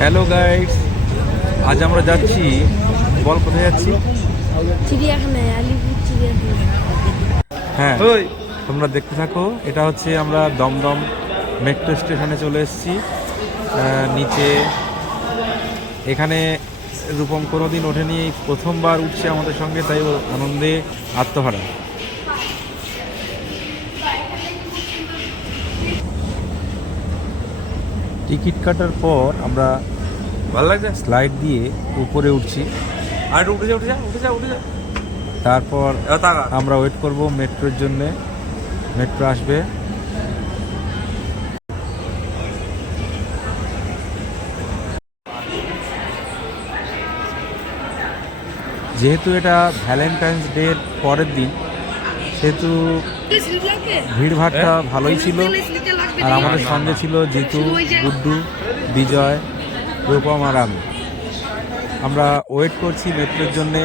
Hello guys, আজ আমরা যাচ্ছি, বল কোথায় যাচ্ছি? চিড়িয়াখানায়, আলিপুর চিড়িয়াখানায়। হ্যাঁ, তোমরা দেখতে থাকো। এটা হচ্ছে আমরা দমদম মেট্রো স্টেশনে চলে এসেছি। নিচে এখানে রূপম কোনোদিন ওঠেনি, এই প্রথমবার উঠছে আমাদের সঙ্গে, তাই ও আনন্দে আত্মহারা। টিকিট কাটার পর আমরা ভালো লাগছে স্লাইড দিয়ে উপরে উঠছি। আর উঠে যা উঠে যা উঠে যা উঠে যা। তারপর আমরা ওয়েট করব মেট্রোর জন্যে। মেট্রো আসবে। যেহেতু এটা ভ্যালেন্টাইন্স ডের পরের দিন, সেহেতু ভিড়ভাড়টা ভালোই ছিল। আর আমাদের সঙ্গে ছিল জিতু, গুড্ডু, বিজয়, রূপম আর আমি। আমরা ওয়েট করছি মেট্রোর জন্যে।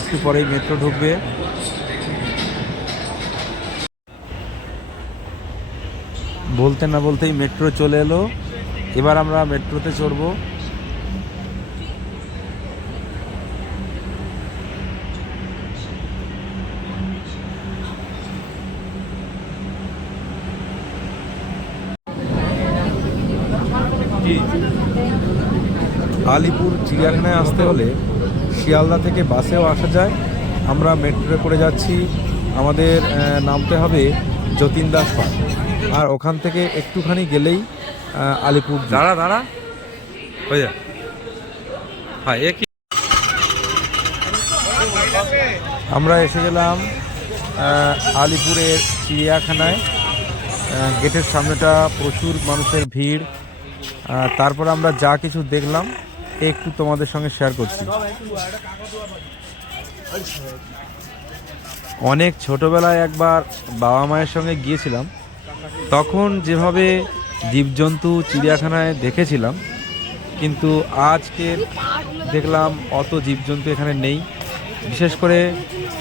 একটু পরেই মেট্রো ঢুকবে। বলতে না বলতেই মেট্রো চলে এলো। এবার আমরা মেট্রোতে চড়বো। আলিপুর চিড়িয়াখানায় আসতে হলে শিয়ালদা থেকে বাসেও আসা যায়। আমরা মেট্রোতে করে যাচ্ছি। আমাদের নামতে হবে যতীন দাস পার্ক, আর ওখান থেকে একটুখানি গেলেই আলিপুর। দাঁড়া দাঁড়া হয়ে যা। হ্যাঁ, আমরা এসে গেলাম আলিপুরের চিড়িয়াখানায়। গেটের সামনেটা প্রচুর মানুষের ভিড়। তারপর আমরা যা কিছু দেখলাম একটু তোমাদের সঙ্গে শেয়ার করছি। অনেক ছোটবেলায় একবার বাবা মায়ের সঙ্গে গিয়েছিলাম। তখন যেভাবে জীবজন্তু চিড়িয়াখানায় দেখেছিলাম, কিন্তু আজকে দেখলাম অত জীবজন্তু এখানে নেই। বিশেষ করে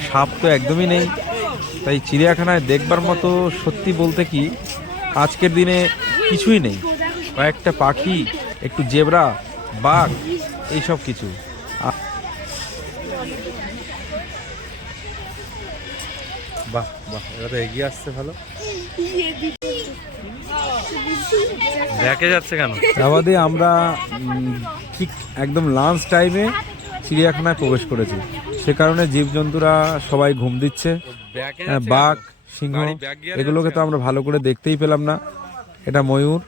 সাপ তো একদমই নেই। তাই চিড়িয়াখানায় দেখবার মতো সত্যি বলতে কি আজকের দিনে কিছুই নেই। কয়েকটা পাখি, একটু জেব্রা, বাঘ, এইসব কিছু। বাহ বাহ, এরা তো এগিয়ে আসছে ভালো। দেখে যাচ্ছে কেন? তাবাদে আমরা ঠিক একদম লাঞ্চ টাইমে চিড়িয়াখানায় প্রবেশ করেছি। সে কারণে জীবজন্তুরা সবাই ঘুম দিচ্ছে। বাঘ, সিংহ, এগুলোকে তো আমরা ভালো করে দেখতেই পেলাম না। এটা ময়ূর।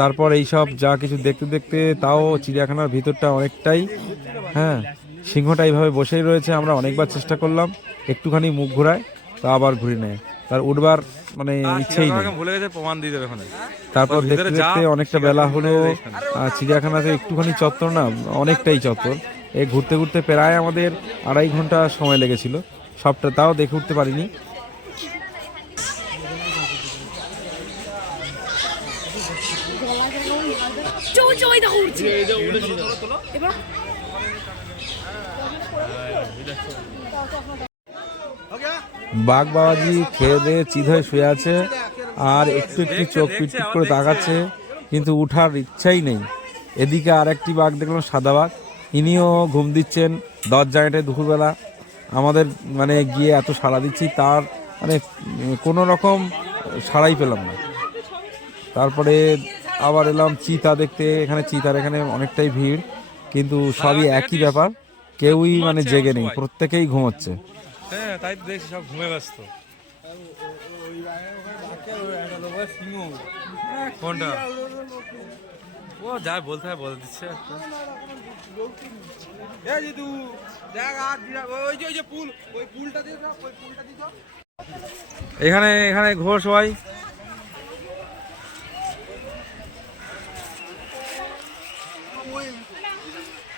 তারপর এইসব যা কিছু দেখতে দেখতে, তাও চিড়িয়াখানার ভিতরটা অনেকটাই, হ্যাঁ, সিংহটা এইভাবে বসেই রয়েছে। আমরা অনেকবার চেষ্টা করলাম একটুখানি মুখ ঘোরায়, তা আবার ঘুরে নেয়। তার উঠবার মানে ইচ্ছেই নেই। তারপর দেখতে দেখতে অনেকটা বেলা হলো। চিড়িয়াখানাতে একটুখানি চত্বর না, অনেকটাই চত্বর। এই ঘুরতে ঘুরতে প্রায় আমাদের 2.5 ঘন্টা সময় লেগেছিল। সবটা তাও দেখে উঠতে পারিনি। বাঘ বাবাজি খেয়ে দিয়ে চিত হয়ে শুয়ে আছে, আর একটু একটু চোখ পিটপিট করে তাকাচ্ছে, কিন্তু উঠার ইচ্ছাই নেই। এদিকে আর একটি বাঘ দেখলাম, সাদা বাঘ। ইনিও ঘুম দিচ্ছেন দরজায় দুপুরবেলা। আমাদের মানে গিয়ে এত সাড়া দিচ্ছি, তার মানে কোনো রকম সাড়াই পেলাম না। তারপরে আবার এলাম চিতা দেখতে। এখানে চিতার এখানে অনেকটাই ভিড়, কিন্তু সবই একই ব্যাপার। কেউই মানে জেগে নেই, প্রত্যেকেই ঘুমোচ্ছে। হ্যাঁ, তাই তো দেখছি সব ঘুমে ব্যস্ত। কোনটা? ও যা বলতে হয় বলে দিচ্ছে। এখানে এখানে ঘোর সবাই।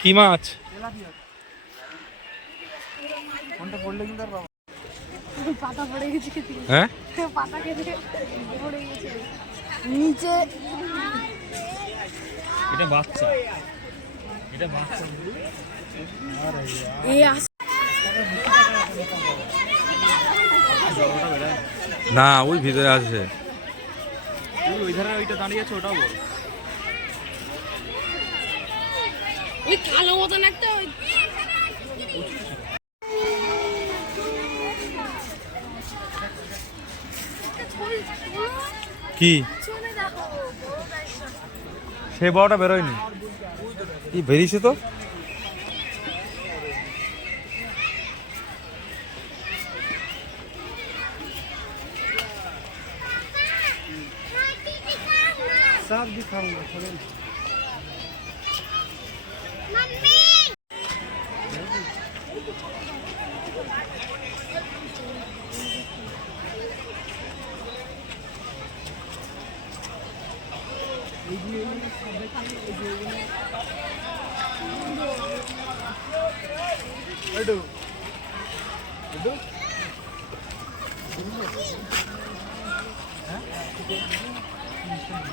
কি মাছ? হ্যাঁ, নিচে এটা বাচ্চা, এটা বাচ্চা। না, ওই ভিতরে আছে। ওই ধারে ওইটা দাঁড়িয়ে আছে, ওটাও বড়। ওই কালো মতন একটা কি সে বড়টা বেরোয়নি, কি বেরিয়েছে তো। सब दिखाऊंगा चलो।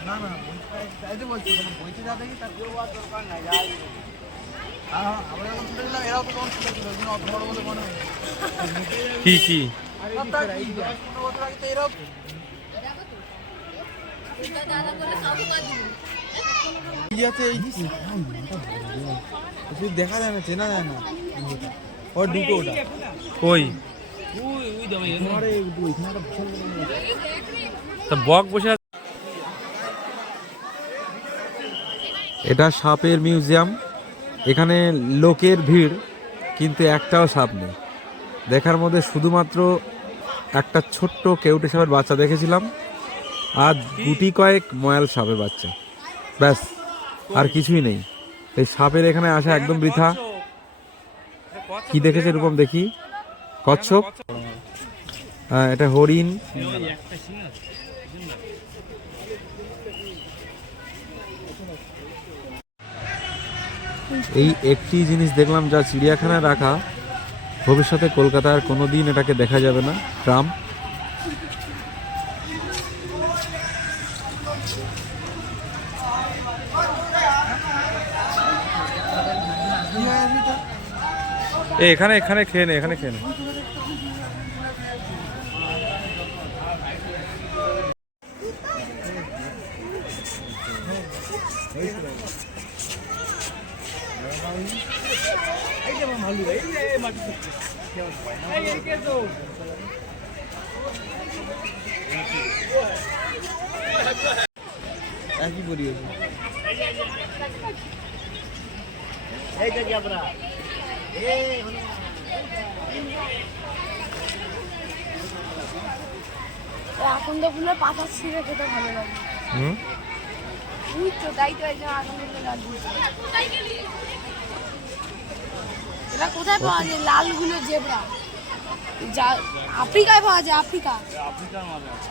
না না তাই তো বলছি বইতে যা দেখি তার কেউ আর দরকার নাই যাই। হ্যাঁ আমরা যখন ছুটে গেলাম এরাও তো তখন ছুটে ছিল, কিন্তু অত বড় বলে মনে হয় কি কি এই 10-15 বছর আগে তো এরাও কি আছে এই কিছু দেখা যায় না, চেনা যায় না। ওর ঢুকো ওটা কই ওই দাও এই আরে ওইখানে একটা বিশাল বড় তা বক বসে আছে। এটা সাপের মিউজিয়াম, এখানে লোকের ভিড় কিন্তু একটাও সাপ নেই দেখার মধ্যে। শুধুমাত্র একটা ছোট্ট কেউটে সাপের বাচ্চা দেখেছিলাম আর গুটি কয়েক ময়াল সাপের বাচ্চা, ব্যাস আর কিছুই নেই। এই সাপের এখানে আসা একদম বৃথা। কি দেখেছে এরকম দেখি, কচ্ছপ, হ্যাঁ এটা হরিণ, একটা সিং আছে। এই একটি জিনিস দেখলাম যা চিড়িয়াখানায় রাখা, ভবিষ্যতে কলকাতার কোনো দিন এটাকে দেখা যাবে না, ট্রাম। এখানে এখানে খেয়ে নে, এখানে খেয়ে নে। একই পরিবেশ। আকন্দ ফুলের পাতা ছিঁড়ে খেতে ভালো লাগে। হুম, ওই তো তাই তো একজন আকন্দ ফুলের লাড্ডু। এটা কোথায় পাওয়া যায়? লালগুলো জেব্রা যা আফ্রিকায় পাওয়া যায়, আফ্রিকা। আফ্রিকার মাঝে আছে।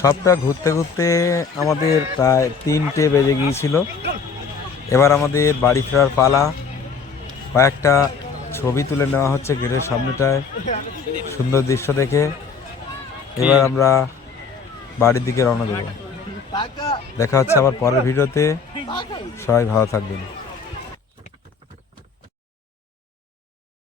সবটা ঘুরতে ঘুরতে আমাদের প্রায় 3টে বেজে গিয়েছিল। এবার আমাদের বাড়ি ফেরার পালা। কয়েকটা ছবি তুলে নেওয়া হচ্ছে গেটের সামনেটায়, সুন্দর দৃশ্য দেখে। এবার আমরা বাড়ির দিকে রওনা দেব। দেখা হচ্ছে আবার পরের ভিডিওতে। সবাই ভালো থাকবেন।